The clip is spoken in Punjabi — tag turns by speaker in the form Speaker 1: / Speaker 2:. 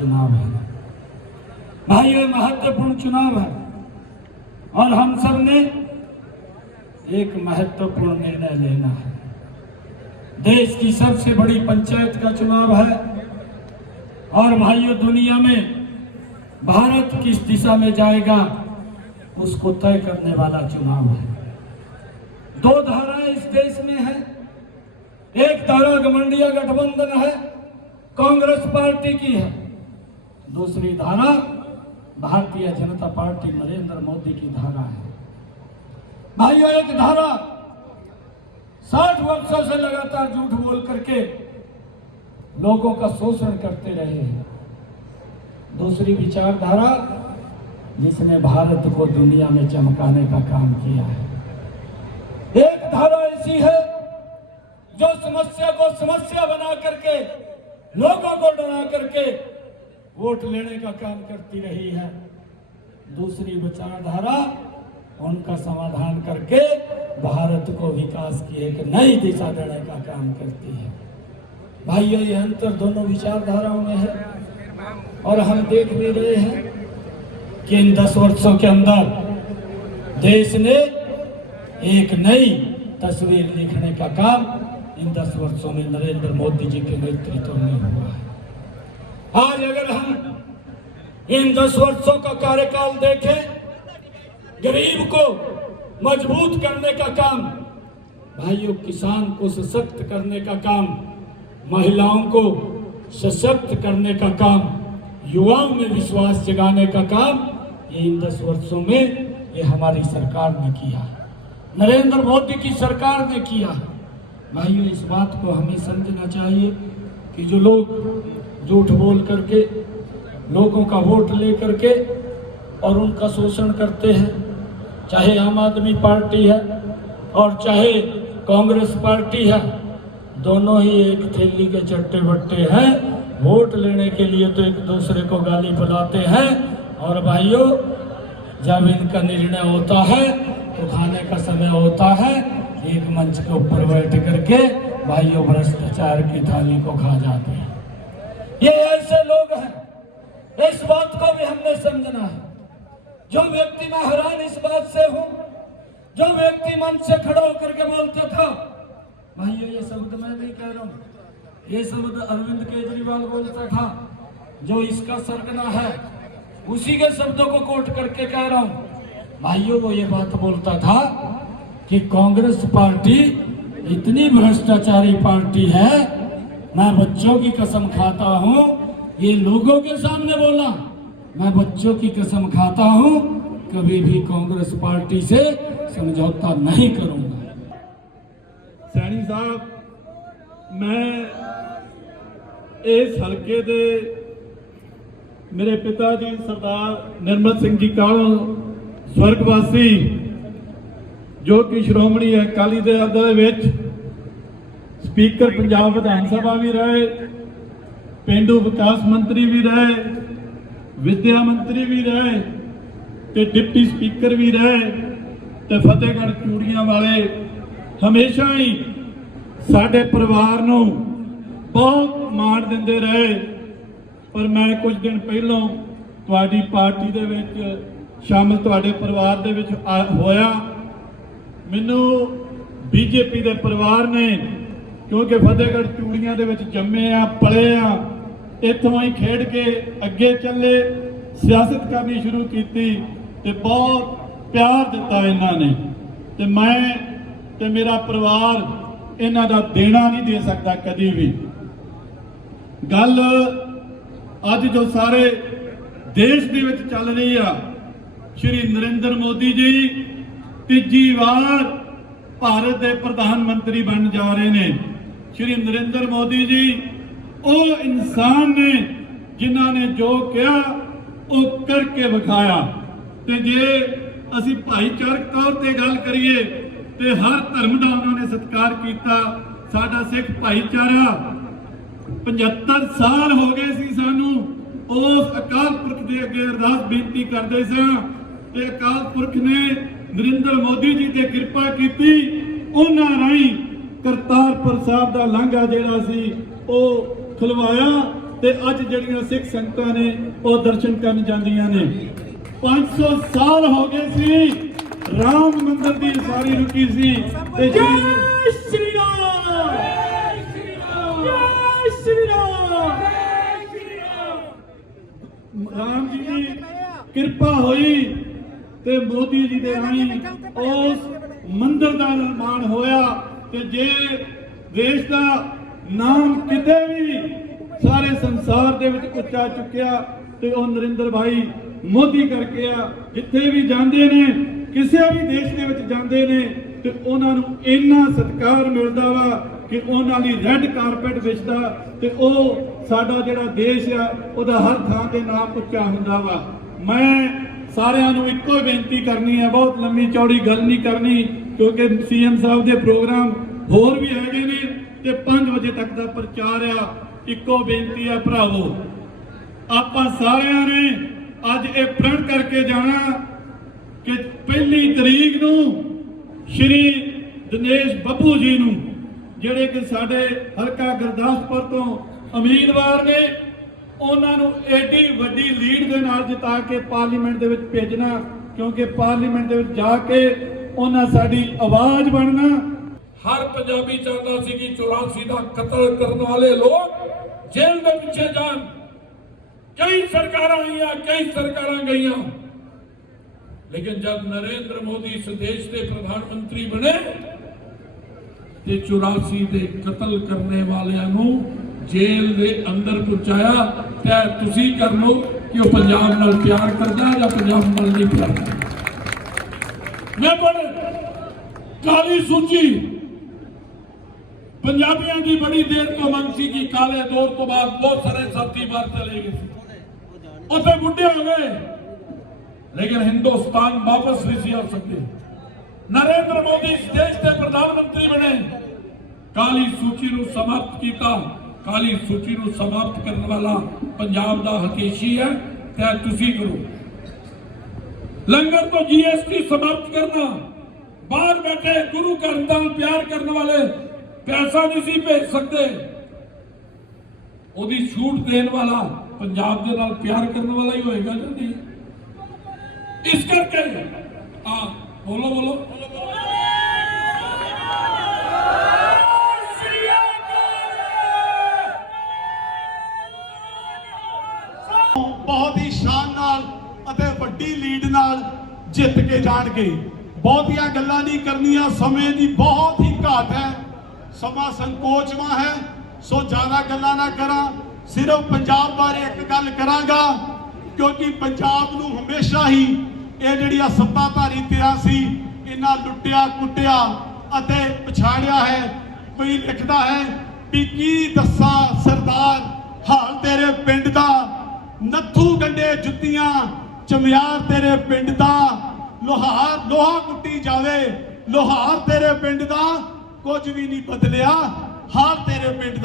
Speaker 1: चुनाव है। भाई, ये महत्वपूर्ण चुनाव है। और हम सबने एक महत्वपूर्ण निर्णय लेना है। देश की सबसे बड़ी पंचायत का चुनाव है। और भाइयों, दुनिया में भारत किस दिशा में जाएगा, उसको तय करने वाला चुनाव है। दो धाराएँ इस देश में है। एक धारा गमंडिया गठबंधन है, कांग्रेस पार्टी की है। दूसरी धारा, भारतीय जनता पार्टी नरेंद्र मोदी की धारा है। भाइयों, एक धारा साठ वर्षों से लगातार झूठ बोल करके लोगों का शोषण करते रहे हैं। दूसरी विचारधारा, जिसने भारत को दुनिया में चमकाने का काम किया है। एक धारा ऐसी है, जो समस्या को समस्या बना करके, लोगों को डरा करके वोट लेने का काम करती रही है। दूसरी विचारधारा उनका समाधान करके भारत को विकास की एक नई दिशा देने का काम करती है। भाइयों, ये अंतर दोनों विचारधाराओं में है और हम देख भी रहे हैं कि इन दस वर्षों के अंदर देश ने एक नई तस्वीर लिखने का काम इन दस वर्षों में नरेंद्र मोदी जी के नेतृत्व में हुआ है। आज अगर हम इन दस वर्षों का कार्यकाल देखें, गरीब को मज़बूत करने का काम, भाइयों, किसान को सशक्त करने का काम, महिलाओं को सशक्त करने का काम, युवाओं में विश्वास जगाने का काम, ये इन दस वर्षों में ये हमारी सरकार ने किया नरेंद्र मोदी की सरकार ने किया भाइयों, इस बात को हमें समझना चाहिए कि जो लोग झूठ बोल करके, लोगों का वोट ले करके और उनका शोषण करते हैं। चाहे आम आदमी पार्टी है और चाहे कांग्रेस पार्टी है, दोनों ही एक थैली के चट्टे बट्टे हैं। वोट लेने के लिए तो एक दूसरे को गाली बुलाते हैं। और भाइयों, जब इनका निर्णय होता है तो खाने का समय होता है, एक मंच के ऊपर बैठ करके भाइयों भ्रष्टाचार की थाली को खा जाते हैं। ये ऐसे लोग हैं, इस बात को भी हमने समझना है। जो व्यक्ति मैं हैरान इस बात से हूँ, जो व्यक्ति मन से खड़ा होकर के बोलता था, भाइयों, ये शब्द मैं नहीं कह रहा हूँ। ये शब्द अरविंद केजरीवाल बोलता था, जो इसका सरगना है, उसी के शब्दों को कोट करके कह रहा हूँ। भाइयों, वो ये बात बोलता था कि कांग्रेस पार्टी इतनी भ्रष्टाचारी पार्टी है मैं बच्चों की कसम खाता हूं ये लोगों के सामने बोला मैं बच्चों की कसम खाता हूं कभी भी कांग्रेस पार्टी से समझौता नहीं करूंगा
Speaker 2: ਸੈਣੀ ਸਾਹਿਬ ਮੈਂ ਇਸ ਹਲਕੇ ਦੇ ਮੇਰੇ ਪਿਤਾ ਜੀ ਸਰਦਾਰ ਨਿਰਮਲ ਸਿੰਘ ਜੀ ਕਾਲੋਂ ਸਵਰਗਵਾਸੀ ਜੋ ਕਿ ਸ਼੍ਰੋਮਣੀ ਅਕਾਲੀ ਦਲ ਦੇ ਵਿੱਚ ਸਪੀਕਰ ਪੰਜਾਬ ਵਿਧਾਨ ਸਭਾ ਵੀ ਰਹੇ, ਪਿੰਡੂ ਵਿਕਾਸ ਮੰਤਰੀ ਵੀ ਰਹੇ, ਵਿਦਿਆ ਮੰਤਰੀ ਵੀ ਰਹੇ ਤੇ ਡਿਪਟੀ ਸਪੀਕਰ ਵੀ ਰਹੇ ਤੇ ਫਤਿਹਗੜ੍ਹ ਚੂੜੀਆਂ ਵਾਲੇ, ਹਮੇਸ਼ਾ ਹੀ ਸਾਡੇ ਪਰਿਵਾਰ ਨੂੰ ਬਹੁਤ ਮਾਣ ਦਿੰਦੇ ਰਹੇ। ਪਰ ਮੈਂ ਕੁਝ ਦਿਨ ਪਹਿਲਾਂ ਤੁਹਾਡੀ ਪਾਰਟੀ ਦੇ ਵਿੱਚ ਸ਼ਾਮਲ ਤੁਹਾਡੇ ਪਰਿਵਾਰ ਦੇ ਵਿੱਚ ਆ- ਹੋਇਆ। ਮੈਨੂੰ ਬੀਜੇਪੀ ਦੇ ਪਰਿਵਾਰ ਨੇ ਕਿਉਂਕਿ ਫਤਿਹਗੜ੍ਹ ਚੂੜੀਆਂ ਦੇ ਵਿੱਚ ਜੰਮੇ ਆ, ਪਲੇ ਆ, ਇੱਥੋਂ ਹੀ ਖੇਡ ਕੇ ਅੱਗੇ ਚੱਲੇ, ਸਿਆਸਤ ਕਰਨੀ ਸ਼ੁਰੂ ਕੀਤੀ ਤੇ ਬਹੁਤ ਪਿਆਰ ਦਿੱਤਾ ਇਹਨਾਂ ਨੇ। ਤੇ ਮੈਂ ਤੇ ਮੇਰਾ ਪਰਿਵਾਰ ਇਹਨਾਂ ਦਾ ਦੇਣਾ ਨਹੀਂ ਦੇ ਸਕਦਾ ਕਦੀ ਵੀ। ਗੱਲ ਅੱਜ ਜੋ ਸਾਰੇ ਦੇਸ਼ ਦੇ ਵਿੱਚ ਚੱਲ ਰਹੀ ਆ, ਸ਼੍ਰੀ ਨਰਿੰਦਰ ਮੋਦੀ ਜੀ, ਤੀਜੀ ਵਾਰ ਭਾਰਤ ਦੇ ਪ੍ਰਧਾਨ ਮੰਤਰੀ ਬਣ ਜਾ ਰਹੇ ਨੇ। ਸ਼੍ਰੀ ਨਰਿੰਦਰ ਮੋਦੀ ਜੀ, ਉਹ ਇਨਸਾਨ ਨੇ ਜਿਨ੍ਹਾਂ ਨੇ ਜੋ ਕਿਹਾ, ਉਹ ਕਰਕੇ ਵਿਖਾਇਆ। ਤੇ ਜੇ ਅਸੀਂ ਭਾਈਚਾਰਕ ਤੌਰ ਤੇ ਗੱਲ ਕਰੀਏ, ਤੇ ਹਰ ਧਰਮ ਦਾ ਉਹਨਾਂ ਨੇ ਸਤਿਕਾਰ ਕੀਤਾ। ਸਾਡਾ ਸਿੱਖ ਭਾਈਚਾਰਾ 75 ਸਾਲ ਹੋ ਗਏ ਸੀ ਸਾਨੂੰ ਉਸ ਅਕਾਲ ਪੁਰਖ ਦੇ ਅੱਗੇ ਅਰਦਾਸ ਬੇਨਤੀ ਕਰਦੇ ਸਾਂ। ਤੇ ਅਕਾਲ ਪੁਰਖ ਨੇ ਨਰਿੰਦਰ ਮੋਦੀ ਜੀ ਤੇ ਕਿਰਪਾ ਕੀਤੀ, ਉਹਨਾਂ ਰਾਹੀਂ ਕਰਤਾਰਪੁਰ ਸਾਹਿਬ ਦਾ ਲਾਂਘਾ ਜਿਹੜਾ ਸੀ ਉਹ ਖੁਲਵਾਇਆ ਤੇ ਅੱਜ ਜਿਹੜੀਆਂ ਸਿੱਖ ਸੰਗਤਾਂ ਨੇ ਉਹ ਦਰਸ਼ਨ ਕਰਨ ਜਾਂਦੀਆਂ ਨੇ। 500 ਸਾਲ ਹੋ ਗਏ ਸੀ ਰਾਮ ਮੰਦਿਰ ਦੀ ਸਾਰੀ ਰੁਕੀ ਸੀ ਤੇ
Speaker 3: ਜੈ
Speaker 2: ਸ਼੍ਰੀ
Speaker 3: ਸ਼੍ਰੀ ਰਾਮ ਜੈ ਸ਼੍ਰੀ ਰਾਮ ਜੈ ਸ਼੍ਰੀ ਰਾਮ! ਜੈ ਸ਼੍ਰੀ ਰਾਮ!
Speaker 2: ਰਾਮ ਜੀ ਦੀ ਕਿਰਪਾ ਹੋਈ ਤੇ ਮੋਦੀ ਜੀ ਦੇ ਰਾਹੀਂ ਉਸ ਮੰਦਿਰ ਦਾ ਨਿਰਮਾਣ ਹੋਇਆ। ਤੇ ਜੇ ਦੇਸ਼ ਦਾ ਨਾਮ ਕਿਤੇ ਵੀ ਸਾਰੇ ਸੰਸਾਰ ਦੇ ਵਿੱਚ ਉੱਚਾ ਚੁੱਕਿਆ ਤੇ ਉਹ ਨਰਿੰਦਰ ਭਾਈ ਮੋਦੀ ਕਰਕੇ ਆ, ਜਿੱਥੇ ਵੀ ਜਾਂਦੇ ਨੇ, ਕਿਸੇ ਵੀ ਦੇਸ਼ ਦੇ ਵਿੱਚ ਜਾਂਦੇ ਨੇ, ਤੇ ਉਹਨਾਂ ਨੂੰ ਇੰਨਾ ਸਤਿਕਾਰ ਮਿਲਦਾ ਵਾ ਕਿ ਉਹਨਾਂ ਲਈ ਰੈੱਡ ਕਾਰਪੈਟ ਵਿਛਦਾ ਤੇ ਉਹ ਸਾਡਾ ਜਿਹੜਾ ਦੇਸ਼ ਆ, ਉਹਦਾ ਹਰ ਥਾਂ ਤੇ ਨਾਮ ਉੱਚਾ ਹੁੰਦਾ ਵਾ। ਮੈਂ ਸਾਰਿਆਂ ਨੂੰ ਇੱਕੋ ਹੀ ਬੇਨਤੀ ਕਰਨੀ ਹੈ ਬਹੁਤ ਲੰਮੀ ਚੌੜੀ ਗੱਲ ਨਹੀਂ ਕਰਨੀ ਕਿਉਂਕਿ ਸੀਐਮ ਸਾਹਿਬ ਦੇ ਪ੍ਰੋਗਰਾਮ ਹੋਰ ਵੀ ਹੈਗੇ ਨੇ ਤੇ 5 ਵਜੇ ਤੱਕ ਦਾ ਪ੍ਰਚਾਰ ਆ। ਇੱਕੋ ਬੇਨਤੀ ਆ ਭਰਾਵੋ, ਆਪਾਂ ਸਾਰਿਆਂ ਨੇ ਅੱਜ ਇਹ ਪ੍ਰਣ ਕਰਕੇ ਜਾਣਾ ਕਿ ਪਹਿਲੀ ਤਰੀਕ ਨੂੰ ਸ਼੍ਰੀ ਦਿਨੇਸ਼ ਬੱਬੂ ਜੀ ਨੂੰ, ਜਿਹੜੇ ਕਿ ਸਾਡੇ ਹਲਕਾ ਗੁਰਦਾਸਪੁਰ ਤੋਂ ਉਮੀਦਵਾਰ ਨੇ, ਉਹਨਾਂ ਨੂੰ ਐਡੀ ਵੱਡੀ ਲੀਡ ਦੇ ਨਾਲ ਜਿਤਾ ਕੇ ਪਾਰਲੀਮੈਂਟ ਦੇ ਵਿੱਚ ਭੇਜਣਾ, ਕਿਉਂਕਿ ਪਾਰਲੀਮੈਂਟ ਦੇ ਵਿੱਚ ਜਾ ਕੇ ਉਹਨਾਂ ਸਾਡੀ ਆਵਾਜ਼ ਬਣਨਾ।
Speaker 1: ਹਰ ਪੰਜਾਬੀ ਚਾਹੁੰਦਾ ਸੀ ਕਿ 84 ਦਾ ਕਤਲ ਕਰਨ ਵਾਲੇ ਲੋਕ ਜੇਲ੍ਹ ਦੇ ਪਿੱਛੇ ਜਾਣ। ਕਈ ਸਰਕਾਰਾਂ ਆਈਆਂ, ਕਈ ਸਰਕਾਰਾਂ ਗਈਆਂ। ਲੇਕਿਨ ਜਦ ਨਰਿੰਦਰ ਮੋਦੀ ਇਸ ਦੇਸ਼ ਦੇ ਪ੍ਰਧਾਨ ਮੰਤਰੀ ਬਣੇ, ਤੇ 84 ਦੇ ਕਤਲ ਕਰਨੇ ਵਾਲਿਆਂ ਨੂੰ ਜੇਲ੍ਹ ਦੇ ਅੰਦਰ ਪਹੁੰਚਾਇਆ, ਤੇ ਤੁਸੀਂ ਕਰ ਲਓ ਕਿ ਉਹ ਪੰਜਾਬ ਨਾਲ ਪਿਆਰ ਕਰਦਾ ਜਾਂ ਪੰਜਾਬ ਨਾਲ ਨਹੀਂ ਪਿਆਰ ਕਰਦਾ। ਮੈਂ ਕਾਲੀ ਸੂਚੀ। ਪੰਜਾਬੀਆਂ ਦੀ ਬੜੀ ਦੇਰ ਤੋਂ ਮੰਗ ਸੀ ਕਿ ਕਾਲੇ ਦੌਰ ਤੋਂ ਬਾਅਦ ਬਹੁਤ ਸਾਰੇ ਸਾਥੀ ਬਾਹਰ ਚਲੇ ਗਏ ਉੱਥੇ ਬੁੱਢੇ ਹੋ ਗਏ। ਲੇਕਿਨ ਹਿੰਦੁਸਤਾਨ ਵਾਪਸ ਨਹੀਂ ਸੀ ਆ ਸਕਦੇ ਨਰਿੰਦਰ ਮੋਦੀ ਇਸ ਦੇਸ਼ ਦੇ ਪ੍ਰਧਾਨ ਮੰਤਰੀ ਬਣੇ। ਕਾਲੀ ਸੂਚੀ ਨੂੰ ਸਮਾਪਤ ਕੀਤਾ। ਕਾਲੀ ਸੂਚੀ ਨੂੰ ਸਮਾਪਤ ਕਰਨ ਵਾਲਾ ਪੰਜਾਬ ਦਾ ਹਕੀਸ਼ੀ ਹੈ। ਤੇ ਤੁਸੀਂ ਕਰੋ। ਲੰਗਰ ਤੋਂ ਜੀਐਸਟੀ ਸਮਾਪਤ ਕਰਨਾ। ਬਾਹਰ ਬੈਠੇ ਗੁਰੂ ਘਰ ਨਾਲ ਪਿਆਰ ਕਰਨ ਵਾਲੇ ਪੈਸਾ ਨਹੀਂ ਸੀ ਭੇਜ ਸਕਦੇ। ਉਹਦੀ ਛੂਟ ਦੇਣ ਵਾਲਾ ਪੰਜਾਬ ਦੇ ਨਾਲ ਪਿਆਰ ਕਰਨ ਵਾਲਾ ਹੀ ਹੋਏਗਾ ਜਾਂ ਨਹੀਂ? ਇਸ ਕਰਕੇ ਆ ਬੋਲੋ ਬੋਲੋ।
Speaker 4: ਲੀਡ ਨਾਲ ਜਿੱਤ ਕੇ ਜਾਣਗੇ। ਬਹੁਤੀਆਂ ਗੱਲਾਂ ਨਹੀਂ ਕਰਨੀਆਂ, ਸਮੇਂ ਦੀ ਬਹੁਤ ਹੀ ਘਾਟ ਹੈ। ਸਮਾਂ ਸੰਕੋਚਵਾ ਹੈ, ਸੋ ਜ਼ਿਆਦਾ ਗੱਲਾਂ ਨਾ ਕਰਾਂ। ਸਿਰਫ ਪੰਜਾਬ ਬਾਰੇ ਇੱਕ ਗੱਲ ਕਰਾਂਗਾ, ਕਿਉਂਕਿ ਪੰਜਾਬ ਨੂੰ ਹਮੇਸ਼ਾ ਹੀ ਇਹ ਜਿਹੜੀਆਂ ਸੱਤਾਧਾਰੀ ਧਿਰਾਂ ਸੀ, ਇਹਨਾਂ ਲੁੱਟਿਆ, ਕੁੱਟਿਆ ਅਤੇ ਪਛਾੜਿਆ ਹੈ। ਕੋਈ ਲਿਖਦਾ ਹੈ ਵੀ ਕੀ ਦੱਸਾਂ ਸਰਦਾਰ, ਹਾਲ ਤੇਰੇ ਪਿੰਡ ਦਾ, ਨੱਥੂ ਗੰਡੇ ਜੁੱਤੀਆਂ ਚਮਿਆਰ ਤੇਰੇ ਪਿੰਡ ਦਾ ਲੋਹਾਰ ਲੋਹਾ ਕੁੱਟੀ ਜਾਵੇ। ਲੋਹਾਰ ਤੇਰੇ ਪਿੰਡ ਦਾ ਕੁਝ ਵੀ ਨਹੀਂ ਬਦਲਿਆ। ਹਾਰ ਤੇਰੇ ਪਿੰਡ ਦਾ।